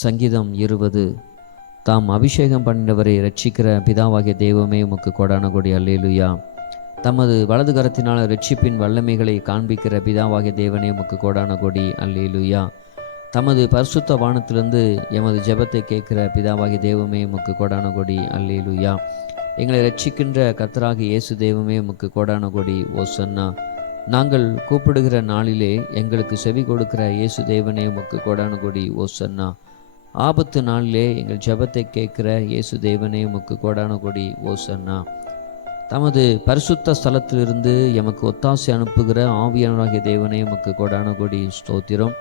சங்கீதம் இருபது. தாம் அபிஷேகம் பண்ணினவரை ரட்சிக்கிற பிதாவாகிய தெய்வமே உமக்கு கொடான கொடி அல்லேலுயா. தமது வலது கரத்தினால் ரட்சிப்பின் வல்லமைகளை காண்பிக்கிற பிதாவாகிய தேவனே உமக்கு கோடான கொடி அல்லேலுயா. தமது பரிசுத்த வானத்திலிருந்து எமது ஜெபத்தை கேட்கிற பிதாவாகிய தெய்வமே உமக்கு கோடான கொடி அல்லேலுயா. எங்களை ரட்சிக்கின்ற கர்த்தராகிய இயேசு தெய்வமே உமக்கு கோடான கொடி ஓசன்னா. நாங்கள் கூப்பிடுகிற நாளிலே எங்களுக்கு செவி கொடுக்கிற இயேசு தேவனே உமக்கு கோடான கொடி ஓசன்னா. ஆபத்து நாளிலே எங்கள் ஜெபத்தை கேட்கிற இயேசு தேவனே உமக்கு கோடான கொடி ஓசன்னா. தமது பரிசுத்த ஸ்தலத்திலிருந்து எமக்கு ஒத்தாசை அனுப்புகிற ஆவியானவராகிய தேவனே உமக்கு கோடான கொடி ஸ்தோத்திரம்.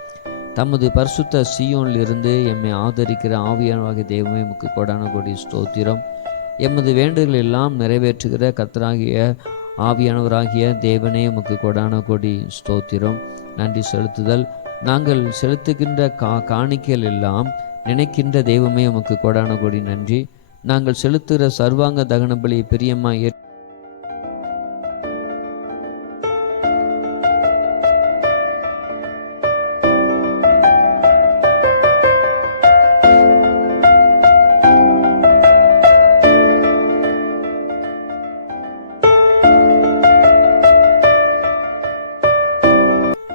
தமது பரிசுத்த சியோனிலிருந்து எம்மை ஆதரிக்கிற ஆவியானவாகிய தெய்வமே உமக்கு கோடான கொடி ஸ்தோத்திரம். எமது வேண்டுதல் எல்லாம் நிறைவேற்றுகிற கர்த்தராகிய ஆவியானவராகிய தேவனே உமக்கு கொடான கொடி ஸ்தோத்திரம். நன்றி செலுத்துதல். நாங்கள் செலுத்துகின்ற கா காணிக்கைகள் எல்லாம் நினைக்கின்ற தெய்வமே உமக்கு கொடான கோடி நன்றி. நாங்கள் செலுத்துகிற சர்வாங்க தகன பலி பிரியமாய்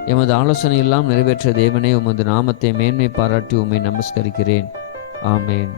எமது ஆலோசனை எல்லாம் நிறைவேற்ற தேவனே உமது நாமத்தை மேன்மை பாராட்டி உம்மை நமஸ்கரிக்கிறேன். ஆமேன்.